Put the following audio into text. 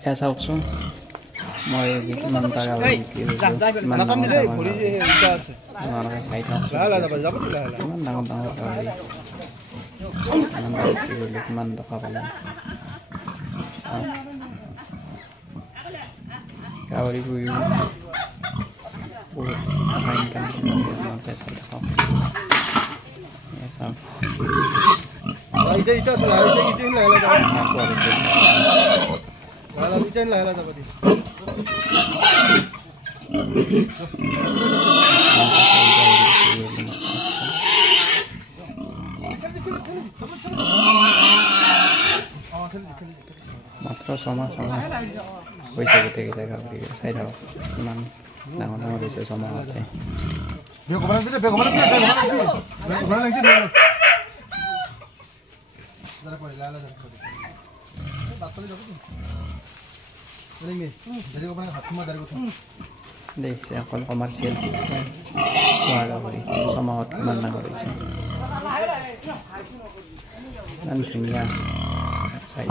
এয়া চাওকচোন মই আজি কিমান টকা বিক্ৰী কৰিছোঁ ইমান ডাঙৰ আপোনালোকে চাই থাকক কিমান ডাঙৰ ডাঙৰ গাহৰি কিমান বিক্ৰী কৰিলোঁ কিমান টকা পালোঁ গাহৰি পুহিও বহুত টকা ইনকাম আপোনালোকে চাই থাকক চাওক মাত্ৰ ছমাহ হৈছে গোটেইকেইটা গাহৰি চাই থাকক কিমান ডাঙৰ ডাঙৰ হৈছে ছমাহতে দেখিছে অকল কমাৰ্চিয়েল খোৱা গাহৰি ছমাহত কিমান ডাঙৰ হৈছে ইমান ধুনীয়া চাই